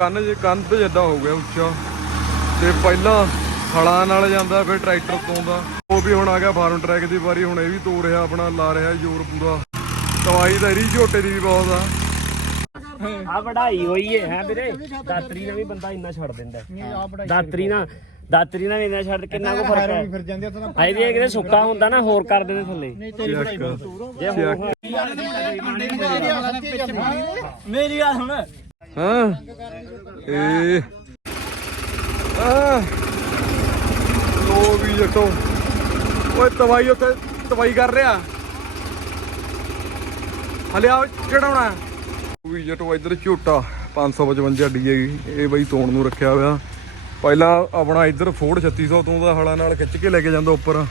ਕੰਨ ਜੇ ਕੰਧ ਜਿੱਦਾਂ ਹੋ ਗਿਆ ਉੱਚਾ। ਤੇ ਪਹਿਲਾਂ ਹਲਾਂ ਨਾਲ ਜਾਂਦਾ ਫਿਰ ਟਰੈਕਟਰ ਤੋਂ ਦਾ ਉਹ ਵੀ ਹੁਣ ਆ ਗਿਆ ਫਾਰਮ ਟਰੈਕ ਦੀ ਵਾਰੀ ਹੁਣ ਇਹ ਵੀ ਤੋ ਰਿਹਾ ਆਪਣਾ ਲਾ ਰਿਹਾ ਜ਼ੋਰ ਪੂਰਾ। ਦਵਾਈ ਤਾਂ ਇਹਦੀ ਝੋਟੇ ਦੀ ਵੀ ਬਹੁਤ ਆ। ਆ ਵਢਾਈ ਹੋਈ ਹੈ ਹੈ ਵੀਰੇ? ਦਾਤਰੀ ਨਾਲ ਵੀ ਬੰਦਾ ਇੰਨਾ ਛੱਡ ਦਿੰਦਾ। ਦਾਤਰੀ ਨਾਲ ਦਾਤਰੀ ਨਾਲ ਇੰਨਾ ਛੱਡ ਕਿੰਨਾ ਕੁ ਫ਼ਰਕ ਹੈ? ਫਿਰ ਜਾਂਦੇ ਤਾਂ ਆਈ ਵੀ ਕਿਤੇ ਸੁੱਕਾ ਹੁੰਦਾ ਨਾ ਹੋਰ ਕਰ ਦਿੰਦੇ ਥੱਲੇ। ਤੇਰੀ ਬੜਾਈ ਬਹੁਤ ਦੂਰ ਜੇ ਹੋਰ ਮੇਰੀ ਗੱਲ ਸੁਣ। ਹਾਂ। ਏ ਆ ਲੋ ਵੀ ਜੱਟੋ। ਓਏ ਤਵਾਈ ਉੱਤੇ ਤਵਾਈ ਕਰ ਰਿਹਾ। ਹਲੇ ਆ ਚੜਾਉਣਾ ਵੀ ਜੱਟੋ, ਇੱਧਰ ਝੋਟਾ 555 ਡੀਏ ਇਹ ਬਈ ਤੋਣ ਨੂੰ ਰੱਖਿਆ ਹੋਇਆ। ਪਹਿਲਾਂ ਆਪਣਾ ਇੱਧਰ ਫੋੜ 3600 ਤੋਂ ਦਾ ਹਲਾਂ ਨਾਲ ਖਿੱਚ ਕੇ ਲੈ ਕੇ ਜਾਂਦਾ ਉੱਪਰ।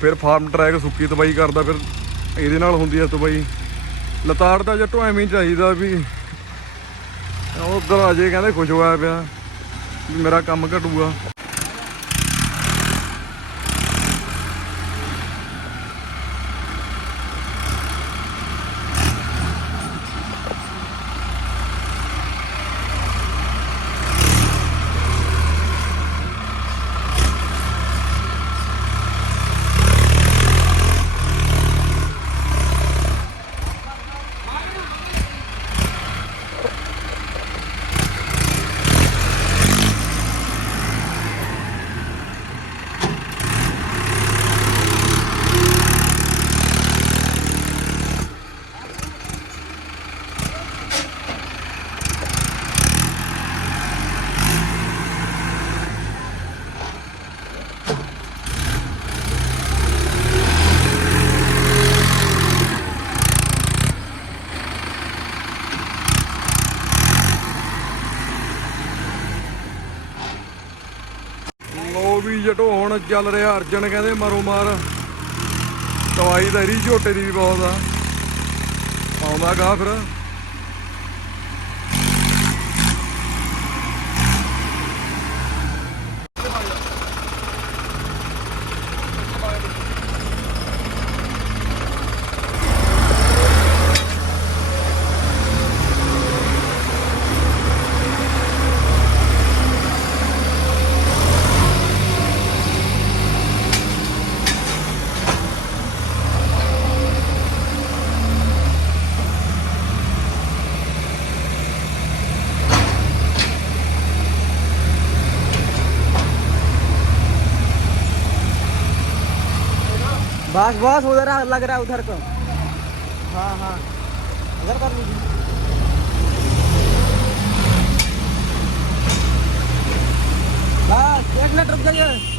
ਫਿਰ ਫਾਰਮ ਟਰੈਕ ਸੁੱਕੀ ਤਬਾਈ ਕਰਦਾ, ਫਿਰ ਇਹਦੇ ਨਾਲ ਹੁੰਦੀ ਹੈ ਤਬਾਈ। ਲਤਾੜ ਦਾ ਜੱਟੋ, ਐਵੇਂ ਚਾਹੀਦਾ ਵੀ ਉਧਰ ਅਜੇ ਕਹਿੰਦੇ ਖੁਸ਼ ਹੋਇਆ ਪਿਆ ਵੀ ਮੇਰਾ ਕੰਮ ਘਟੂਗਾ ਲੋ ਵੀ ਜਟੋ ਹੁਣ ਚੱਲ ਰਿਹਾ ਅਰਜਨ ਕਹਿੰਦੇ ਮਾਰੋ ਮਾਰ। ਦਵਾਈ ਤਾਂ ਇਹਦੀ ਝੋਟੇ ਦੀ ਵੀ ਬਹੁਤ ਆ। ਆਉਂਦਾ ਗਾ ਫਿਰ। बस बस उधर लग रहा है उधर को। हाँ हाँ। उधर कर लीजिए। बस एक मिनट रुक जाइए।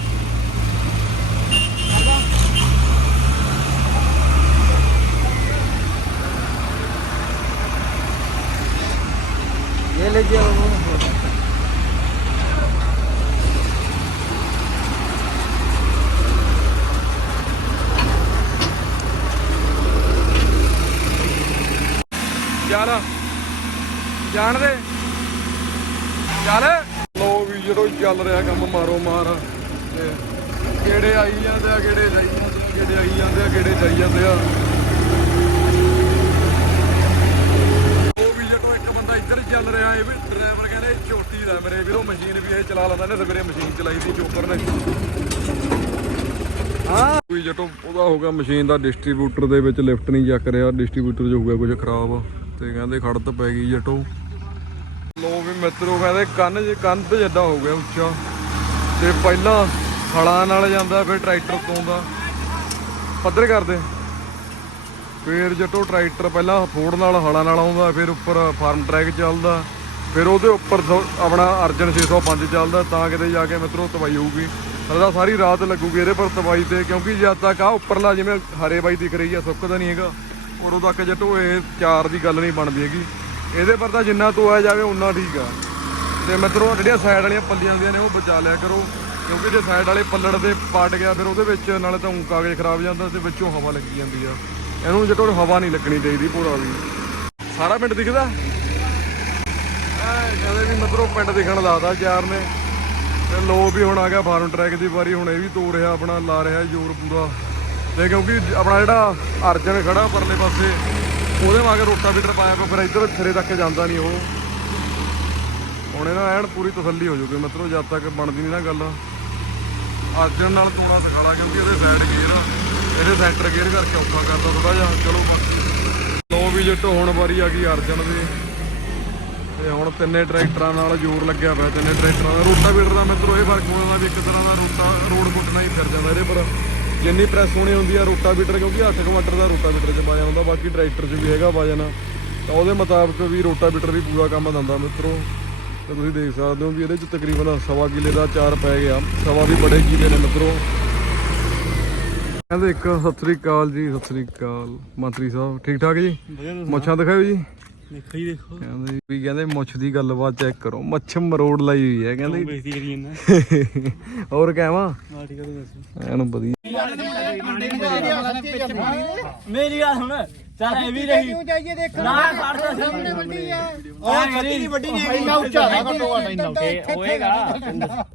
ये लीजिए ਚੱਲ ਜਾਣ ਦੇ। ਚੱਲ। ਲੋ ਵੀ ਜਦੋਂ ਚੱਲ ਰਿਹਾ ਕੰਮ ਮਾਰੋ ਮਾਰ। ਤੇ ਕਿਹੜੇ ਆਈ ਜਾਂਦੇ ਆ ਕਿਹੜੇ ਜਾਈ ਜਾਂਦੇ ਆ ਕਿਹੜੇ ਆਈ ਜਾਂਦੇ ਆ ਕਿਹੜੇ ਜਾਈ ਜਾਂਦੇ ਆ। ਉਹ ਵੀ ਜਦੋਂ ਇੱਕ ਬੰਦਾ ਇੱਧਰ ਚੱਲ ਰਿਹਾ ਇਹ ਵੀ ਡਰਾਈਵਰ ਕਹਿੰਦੇ ਛੋਟੀ ਦਾ ਮੇਰੇ ਵੀਰੋ ਮਸ਼ੀਨ ਵੀ ਇਹ ਚਲਾ ਲੈਂਦਾ ਨੇ ਸਵੇਰੇ ਮਸ਼ੀਨ ਚਲਾਈ ਦੀ ਚੋਪਰ ਨੇ। ਹਾਂ। ਕੋਈ ਜਟੋ ਉਹਦਾ ਹੋ ਗਿਆ ਮਸ਼ੀਨ ਦਾ ਡਿਸਟ੍ਰੀਬਿਊਟਰ ਦੇ ਵਿੱਚ ਲਿਫਟ ਨਹੀਂ ਚੱਕ ਰਿਹਾ ਡਿਸਟ੍ਰੀਬਿਊਟਰ 'ਚ ਹੋ ਗਿਆ ਕੁਝ ਖਰਾਬ। ਤੇ ਕਹਿੰਦੇ ਖੜਤ ਪੈ ਗਈ ਜਟੋ। ਲੋ ਵੀ ਮਿੱਤਰੋ ਕਹਿੰਦੇ ਕੰਨ ਜੇ ਕੰਧ ਜਿੱਦਾਂ ਹੋ ਗਿਆ ਉੱਚਾ। ਤੇ ਪਹਿਲਾਂ ਹਲਾਂ ਨਾਲ ਜਾਂਦਾ, ਫਿਰ ਟਰੈਕਟਰ ਤੋਂ ਦਾ। ਪੱਧਰ ਕਰਦੇ। ਫਿਰ ਜੱਟੋ ਟਰੈਕਟਰ ਪਹਿਲਾਂ ਫੋੜ ਨਾਲ ਹਲਾਂ ਨਾਲ ਆਉਂਦਾ, ਫਿਰ ਉੱਪਰ ਫਾਰਮ ਟਰੈਕ ਚੱਲਦਾ। ਫਿਰ ਉਹਦੇ ਉੱਪਰ ਆਪਣਾ ਅਰਜਨ 605 ਚੱਲਦਾ, ਤਾਂ ਕਿਤੇ ਜਾ ਕੇ ਮਿੱਤਰੋ ਤਬਾਈ ਹੋਊਗੀ। ਹਲੇ ਸਾਰੀ ਰਾਤ ਲੱਗੂਗੀ ਇਹਦੇ ਪਰ ਤਬਾਈ ਤੇ, ਕਿਉਂਕਿ ਜਦ ਤੱਕ ਆ ਉੱਪਰਲਾ ਜਿਵੇਂ ਹਰੇ ਬਾਈ ਦਿਖ ਰਹੀ ਆ ਸੁੱਕਦਾ ਨਹੀਂ ਹੈਗਾ। ਉਦੋਂ ਤੱਕ ਜਟੋ ਇਹ ਚਾਰ ਦੀ ਗੱਲ ਨਹੀਂ ਬਣਦੀ ਹੈਗੀ। ਇਹਦੇ ਪਰ ਤਾਂ ਜਿੰਨਾ ਤੋਇਆ ਜਾਵੇ, ਉਨਾ ਠੀਕ ਆ। ਤੇ ਮਿੱਤਰੋ, ਜਿਹੜੀਆਂ ਸਾਈਡ ਵਾਲੀਆਂ ਪੱਲੀਆਂ ਹੁੰਦੀਆਂ ਨੇ, ਉਹ ਬਚਾ ਲਿਆ ਕਰੋ। ਕਿਉਂਕਿ ਜੇ ਸਾਈਡ ਵਾਲੇ ਪੱਲੜ ਦੇ ਪਾਟ ਗਿਆ, ਫਿਰ ਉਹਦੇ ਵਿੱਚ ਨਾਲੇ ਤਾਂ ਕਾਗਜ਼ ਖਰਾਬ ਜਾਂਦਾ ਤੇ ਵਿੱਚੋਂ ਹਵਾ ਲੱਗੀ ਜਾਂਦੀ ਆ। ਇਹਨੂੰ ਜਟੋ ਹਵਾ ਨਹੀਂ ਲੱਗਣੀ ਚਾਹੀਦੀ ਪੂਰਾ ਵੀ। ਸਾਰਾ ਪਿੰਡ ਦਿਖਦਾ? ਐ, ਕਹਿੰਦੇ ਵੀ ਮਿੱਤਰੋ, ਪਿੰਡ ਦਿਖਣ ਲਾਦਾ ਚਾਰ ਨੇ। ਤੇ ਲੋ ਵੀ ਹੁਣ ਆ ਗਿਆ ਫਾਰਮ ਟਰੈਕ ਦੀ ਵਾਰੀ, ਹੁਣ ਇਹ ਵੀ ਤੋ ਰਿਹਾ, ਆਪਣਾ ਲਾ ਰਿਹਾ ਜ਼ੋਰ ਪੂਰਾ। ਤੇ ਕਿਉਂਕਿ ਆਪਣਾ ਜਿਹੜਾ ਅਰਜਨ ਖੜਾ ਪਰਲੇ ਪਾਸੇ, ਉਹਦੇ ਵਾਂਗ ਰੋਟਾਵੀਟਰ ਪਾਇਆ ਪਿਆ, ਫਿਰ ਇੱਧਰ ਸਿਰੇ ਤੱਕ ਜਾਂਦਾ ਨਹੀਂ ਉਹ। ਹੁਣ ਇਹਨਾਂ ਐਨ ਪੂਰੀ ਤਸੱਲੀ ਹੋ ਜੂਗੀ, ਮਤਲਬ ਜਦ ਤੱਕ ਬਣਦੀ ਨਹੀਂ ਨਾ ਗੱਲ। ਅਰਜਨ ਨਾਲ ਤੋਣਾ ਸਿਖਾਲਾ ਕਿਉਂਕਿ ਇਹਦੇ ਸਾਈਡ ਗੇਅਰ ਇਹਦੇ ਸੈਂਟਰ ਗੇਅਰ ਕਰਕੇ ਔਖਾ ਕਰਦਾ ਥੋੜਾ ਜਿਹਾ, ਚਲੋ। ਬਾਕੀ ਲੋ ਵੀ ਜੱਟ ਹੁਣ ਵਾਰੀ ਆ ਗਈ ਅਰਜਨ ਦੀ। ਤੇ ਹੁਣ ਤਿੰਨੇ ਟਰੈਕਟਰਾਂ ਨਾਲ ਜ਼ੋਰ ਲੱਗਿਆ ਪਿਆ, ਤਿੰਨੇ ਟਰੈਕਟਰਾਂ ਦਾ ਰੋਟਾਵੀਟਰ ਦਾ ਮਿੱਤਰੋ ਇਹ ਫ਼ਰਕ ਹੋਣਾ ਵੀ ਇੱਕ ਤਰ੍ਹਾਂ ਦਾ ਰੋਟਾ, ਰੋਡ ਕੁੱਟਣਾ ਹੀ ਫਿਰ ਜਾਂਦਾ ਇਹਦੇ ਪਰ। ਜਿੰਨੀ ਪ੍ਰੈਸ ਹੋਣੀ ਹੁੰਦੀ ਆ ਰੋਟਾਵੀਟਰ ਕਿਉਂਕਿ 8 ਕੁਆਂਟਰ ਦਾ ਰੋਟਾਵੀਟਰ 'ਚ ਵਜਨ ਹੁੰਦਾ ਬਾਕੀ ਟਰੈਕਟਰ 'ਚ ਵੀ ਹੈਗਾ ਵਜਨ। ਤਾਂ ਉਹਦੇ ਮੁਤਾਬਕ ਵੀ ਰੋਟਾਵੀਟਰ ਵੀ ਪੂਰਾ ਕੰਮ ਦਿੰਦਾ ਮਿੱਤਰੋ। ਤੇ ਤੁਸੀਂ ਦੇਖ ਸਕਦੇ ਹੋ ਵੀ ਇਹਦੇ 'ਚ ਤਕਰੀਬਨ ਸਵਾ ਕਿਲੇ ਦਾ ਚਾਰ ਪੈ ਗਿਆ। ਸਵਾ ਵੀ ਬੜੇ ਕਿਲੇ ਨੇ ਮਿੱਤਰੋ। ਕਹਿੰਦੇ ਇੱਕ ਸਤਿ ਸ੍ਰੀ ਅਕਾਲ ਜੀ ਸਤਿ ਸ੍ਰੀ ਅਕਾਲ। ਮੰਤਰੀ ਸਾਹਿਬ ਠੀਕ ਠਾਕ ਜੀ? ਮੁੱਛਾਂ ਦਿਖਾਓ ਜੀ। ਦੇਖੋ ਹੀ ਦੇਖੋ। ਕਹਿੰਦੇ ਵੀ ਕਹਿੰਦੇ ਮੁੱਛ ਦੀ ਗੱਲਬਾਤ ਚੈੱਕ ਕਰੋ। ਮੱਛ ਮਰੋੜ ਲਈ ਹੋਈ ਹੈ ਕਹਿੰਦੇ। ਬੇਇੱਜ਼ਤੀ ਕਰੀ ਜਾਂਦਾ? ਹੋਰ ਕਹਿਵਾ ਮਾਟੀ ਕਦੋਂ ਦੱਸ। ਐਨ ਵਧੀਆ। ਮੇਰੀ ਗੱਲ ਸੁਣ ਚਾਹ ਇਹ ਵੀ ਰਹੀ। ਨਾ ਕਰਦਾ ਸੀ ਵੱਡੀ ਹੈ ਉਹ ਛੱਤੀ ਦੀ ਵੱਡੀ ਨਹੀਂ ਇੰਨਾ ਉੱਚਾ ਹੈਗਾ ਘੱਟੋ ਘੱਟ ਇੰਨਾ ਹੋਏਗਾ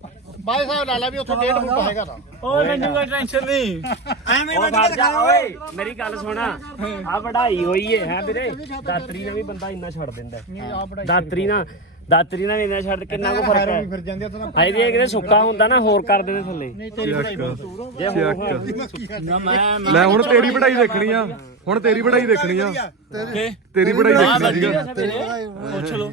ਬਾਈ ਸਾਹਿਬ ਲਾ ਲਾ ਵੀ ਉੱਥੋਂ 1.5 ਫੁੱਟ ਹੈਗਾ ਤਾਂ ਉਹ ਮੈਨੂੰ ਕੋਈ ਟੈਨਸ਼ਨ ਨਹੀਂ। ਐਵੇਂ ਵੱਢ ਕੇ ਓਏ। ਮੇਰੀ ਗੱਲ ਸੁਣਾ। ਆ ਵਢਾਈ ਹੋਈ ਏ ਹੈ ਵੀਰੇ? ਦਾਤਰੀ ਨਾਲ ਵੀ ਬੰਦਾ ਇੰਨਾ ਛੱਡ ਦਿੰਦਾ। ਦਾਤਰੀ ਨਾਲ ਦਾਤਰੀ ਨਾਲ ਇੰਨਾ ਛੱਡ ਕਿੰਨਾ ਕੁ ਫ਼ਰਕ ਹੈ? ਫਿਰ ਜਾਂਦੇ ਆਈ ਵੀ ਕਿਤੇ ਸੁੱਕਾ ਹੁੰਦਾ ਨਾ ਹੋਰ ਕਰ ਦਿੰਦੇ ਥੱਲੇ। ਤੇਰੀ ਦੂਰ ਜੇ ਲੈ ਹੁਣ ਤੇਰੀ ਵਢਾਈ ਦੇਖਣੀ ਆ। ਹੁਣ ਤੇਰੀ ਵਢਾਈ ਦੇਖਣੀ ਆ। ਤੇਰੀ ਵਢਾਈ ਦੇਖਣੀ ਸੀਗਾ। ਪੁੱਛ ਲੋ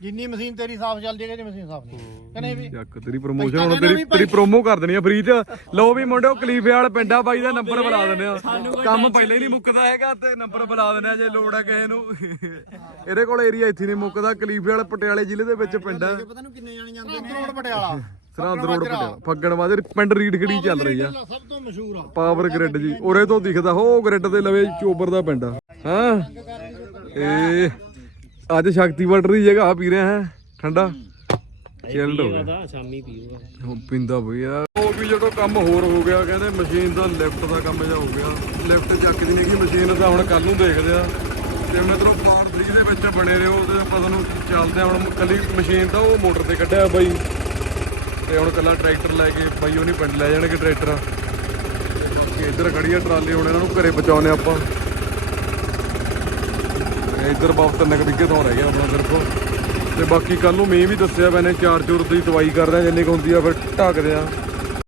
ਜਿੰਨੀ ਮਸ਼ੀਨ ਤੇਰੀ ਸਾਫ਼ ਚੱਲ ਜਾਏਗੀ ਤੇ ਮਸ਼ੀਨ ਸਾਫ਼ ਨਹੀਂ ਕਹਿੰਦੇ ਵੀ ਚੱਕ ਤੇਰੀ ਪ੍ਰੋਮੋਸ਼ਨ ਹੁਣ ਤੇਰੀ ਤੇਰੀ ਪ੍ਰੋਮੋ ਕਰ ਦੇਣੀ ਆ ਫ੍ਰੀ ਚ। ਲਓ ਵੀ ਮੁੰਡਿਓ ਕਲੀਫੇ ਵਾਲ ਪਿੰਡਾ ਬਾਈ ਦਾ ਨੰਬਰ ਬੁਲਾ ਦਿੰਦੇ ਆ। ਕੰਮ ਪਹਿਲੇ ਹੀ ਨਹੀਂ ਮੁੱਕਦਾ ਹੈਗਾ ਤੇ ਨੰਬਰ ਬੁਲਾ ਦਿੰਦੇ ਆ ਜੇ ਲੋੜ ਹੈ ਕਿਸੇ ਨੂੰ। ਇਹਦੇ ਕੋਲ ਏਰੀਆ ਇੱਥੇ ਨਹੀਂ ਮੁੱਕਦਾ ਕਲੀਫੇ ਵਾਲ ਪਟਿਆਲੇ ਜ਼ਿਲ੍ਹੇ ਦੇ ਵਿੱਚ ਪਿੰਡ ਹੈ ਪਤਾ ਨੂੰ ਕਿੰਨੇ ਜਾਣੇ ਜਾਂਦੇ ਨੇ। ਰੋਡ ਪਟਿਆਲਾ। ਸਰਹੰਦ ਰੋਡ ਪਟਿਆਲਾ। ਫੱਗਣ ਮਾਜਰ ਪਿੰਡ ਰੀਡਗੜੀ ਚੱਲ ਰਹੀ ਆ। ਸਭ ਤੋਂ ਮਸ਼ਹੂਰ ਆ। ਪਾਵਰ ਗ੍ਰਿਡ ਜੀ ਉਰੇ ਤੋਂ ਦਿਖਦਾ ਹੋ ਗ੍ਰਿਡ ਦੇ ਲਵੇ ਚੋਬਰ ਦਾ ਪਿੰਡ ਹਾਂ ਇਹ ਅੱਜ ਸ਼ਕਤੀ ਵਾਟਰ ਦੀ ਜਗ੍ਹਾ ਪੀ ਰਹੇ ਹੈ ਠੰਡਾ। ਚਿਲਡ ਹੋ ਗਿਆ। ਦਾ ਸ਼ਾਮੀ ਪੀਊਗਾ। ਹੁਣ ਪਿੰਦਾ ਭਈਆ ਉਹ ਵੀ ਜਦੋਂ ਕੰਮ ਹੋਰ ਹੋ ਗਿਆ ਕਹਿੰਦੇ ਮਸ਼ੀਨ ਦਾ ਲਿਫਟ ਦਾ ਕੰਮ ਜਿਹਾ ਹੋ ਗਿਆ। ਲਿਫਟ ਚੱਕਦੀ ਨਹੀਂ ਕਿ ਮਸ਼ੀਨ ਦਾ ਹੁਣ ਕੱਲ ਨੂੰ ਦੇਖਦੇ ਆ। ਤੇ ਮਿੱਤਰੋ ਪਾਰ 3 ਦੇ ਵਿੱਚ ਬਣੇ ਰਹੋ ਤੇ ਆਪਾਂ ਤੁਹਾਨੂੰ ਚੱਲਦੇ ਆ। ਹੁਣ ਕੱਲੀ ਮਸ਼ੀਨ ਤਾਂ ਉਹ ਮੋਟਰ ਤੇ ਕੱਢਿਆ ਬਾਈ। ਤੇ ਹੁਣ ਕੱਲਾ ਟਰੈਕਟਰ ਲੈ ਕੇ ਬਾਈ ਉਹਨੇ ਪਿੰਡ ਲੈ ਜਾਣਗੇ ਟਰੈਕਟਰ ਬਾਕੀ ਇੱਧਰ ਖੜੀ ਆ ਟਰਾਲੀ ਹੁਣ ਇਹਨਾਂ ਨੂੰ ਘਰੇ ਪਹੁੰਚਾਉਣੇ ਆਪਾਂ। ਇੱਧਰ ਵਾਪਸ ਤਿੰਨ ਕੁ ਤੋਂ ਰਹਿ ਗਿਆ ਆਪਣਾ ਸਿਰਫ। ਤੇ ਬਾਕੀ ਕੱਲ ਨੂੰ ਮੀਂਹ ਵੀ ਦੱਸਿਆ ਮੈਨੇ, ਚਾਰ ਚੂਰ ਦੀ ਦਵਾਈ ਕਰਦੇ ਆ ਜਿੰਨੀ ਕੁ ਹੁੰਦੀ ਆ ਫਿਰ ਢੱਕਦੇ ਆ।